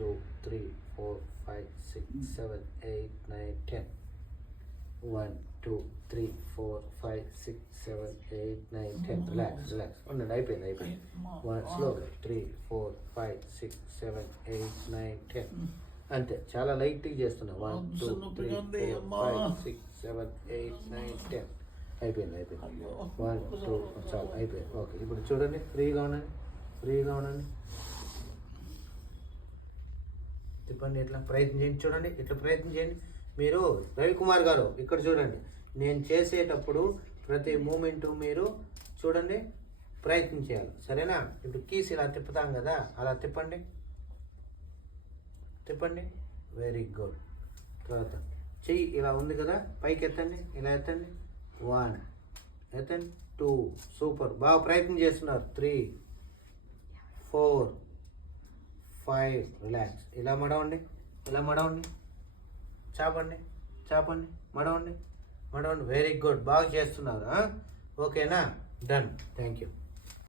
2 3 4 5 6 7 8 9 10 1 2 3 4 5 6 7 8 9 10 relax ఉండండి అయిపోయింది స్లోగా 3 4 5 6 7 8 9 10 అంతే చాలా లైట్గా చేస్తున్నా 1 2 3 4 5 6 7 8 9 10 అయిపోయింది 1 2 చాలు అయిపోయింది ఓకే ఇప్పుడు చూడండి ఫ్రీగా ఉండండి తిప్పండి ఇట్లా ప్రయత్నం చేయండి చూడండి ఇట్లా ప్రయత్నం చేయండి మీరు రవికుమార్ గారు ఇక్కడ చూడండి నేను చేసేటప్పుడు ప్రతి మూమెంట్ మీరు చూడండి ప్రయత్నం చేయాలి సరేనా ఇప్పుడు కీస్ ఇలా తిప్పుతాం కదా అలా తిప్పండి వెరీ గుడ్ తర్వాత చెయ్యి ఇలా ఉంది కదా పైకి ఎత్తండి ఇలా ఎత్తండి 1 ఎత్తండి 2 సూపర్ బాగా ప్రయత్నం చేస్తున్నారు 3 4 5 రిలాక్స్ ఇలా మడవండి చాపండి మడవండి వెరీ గుడ్ బాగా చేస్తున్నారు ఓకేనా డన్ థ్యాంక్ యూ